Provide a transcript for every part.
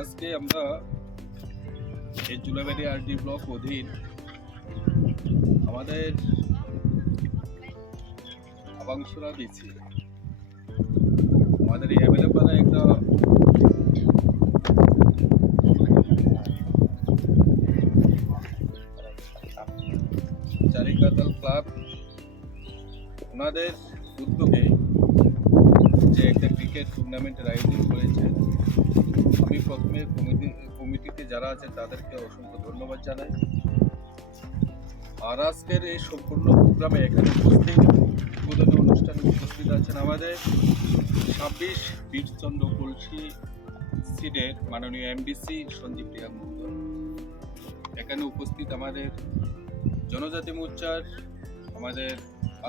আজকে আমরা এই জুলাইবাড়ি আরডি ব্লক অধীন আমাদের আবাংশরা দিচ্ছি আমাদের এই এমএলএ একটা চারিকাতাল ক্লাব ওনাদের উদ্যোগে যে একটা ক্রিকেট টুর্নামেন্টের আয়োজন করেছে। আমি প্রথমে কমিটিতে যারা আছে তাদেরকে অসংখ্য ধন্যবাদ জানাই। আর আজকের এই সম্পূর্ণ প্রোগ্রামে এখানে উদ্বোধনী অনুষ্ঠানে উপস্থিত আছেন আমাদের 26 বীরচন্দ্র কলসি সিডের মাননীয় এমডিসি সঞ্জীব রিয়া মহোদয়। এখানে উপস্থিত আমাদের জনজাতি মোর্চার আমাদের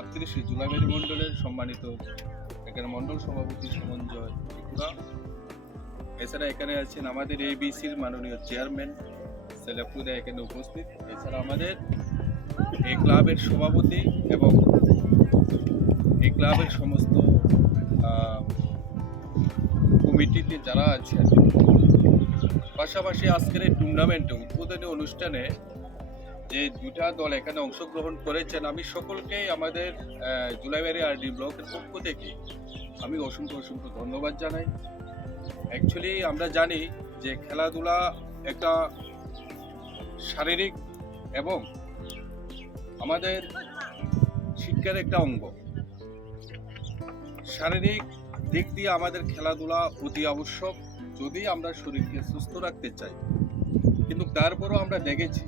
38 জুলাইবাড়ি মণ্ডলের সম্মানিত এখানে মণ্ডল সভাপতি সমঞ্জয় ত্রিপুরা। এছাড়া এখানে আছেন আমাদের এবিসির মাননীয় চেয়ারম্যান সেলাপুদা এখানে উপস্থিত। এছাড়া আমাদের এই ক্লাবের সভাপতি এবং এই ক্লাবের সমস্ত কমিটিতে যারা আছেন। পাশাপাশি আজকের এই টুর্নামেন্টে উদ্বোধনী অনুষ্ঠানে যে দুটা দল এখানে অংশগ্রহণ করেছেন, আমি সকলকেই আমাদের জুলাইবাড়ি আরডি ব্লকের পক্ষ থেকে আমি অসংখ্য ধন্যবাদ জানাই। অ্যাকচুয়ালি আমরা জানি যে খেলাধুলা একটা শারীরিক এবং আমাদের শিক্ষার একটা অঙ্গ। শারীরিক দিক দিয়ে আমাদের খেলাধুলা অতি আবশ্যক যদি আমরা শরীরকে সুস্থ রাখতে চাই। কিন্তু তারপরও আমরা দেখেছি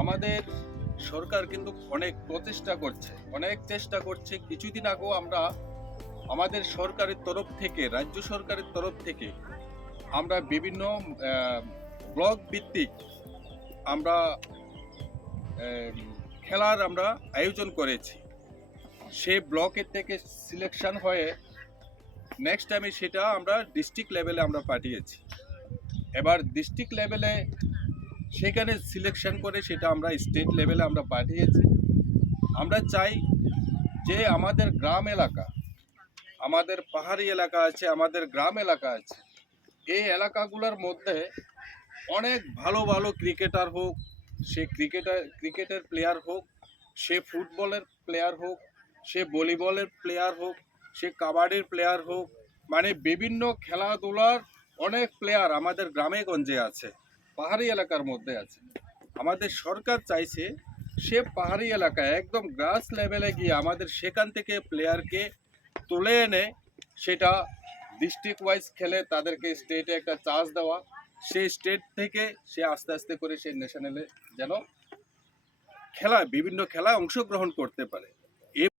আমাদের সরকার কিন্তু অনেক চেষ্টা করছে। কিছুদিন আগেও আমরা আমাদের সরকারের তরফ থেকে, রাজ্য সরকারের তরফ থেকে আমরা বিভিন্ন ব্লক ভিত্তিক আমরা খেলার আমরা আয়োজন করেছি। সেই ব্লকের থেকে সিলেকশন হয়ে নেক্সট টাইমে সেটা আমরা ডিস্ট্রিক্ট লেভেলে আমরা পাঠিয়েছি। এবার ডিস্ট্রিক্ট লেভেলে সেখানে সিলেকশন করে সেটা আমরা স্টেট লেভেলে আমরা পাঠিয়েছি। আমরা চাই যে আমাদের গ্রাম এলাকা, আমাদের পাহাড়ি এলাকা আছে, আমাদের গ্রাম এলাকা আছে, এই এলাকাগুলোর মধ্যে অনেক ভালো ক্রিকেটার হোক, সে ক্রিকেটের প্লেয়ার হোক, সে ফুটবলের প্লেয়ার হোক, সে ভলিবলের প্লেয়ার হোক, সে কাবাডির প্লেয়ার হোক, মানে বিভিন্ন খেলাধুলার অনেক প্লেয়ার আমাদের গ্রামে গঞ্জে আছে, পাহাড়ি এলাকার মধ্যে আছে। আমাদের সরকার চাইছে সে পাহাড়ি এলাকায় একদম গ্রাস লেভেলে গিয়ে আমাদের সেখান থেকে প্লেয়ারকে তুলে এনে সেটা ডিস্ট্রিক্ট ওয়াইজ খেলে তাদেরকে স্টেটে একটা চান্স দেওয়া, সেই স্টেট থেকে সে আস্তে করে সে ন্যাশনালে যেন বিভিন্ন খেলায় অংশগ্রহণ করতে পারে।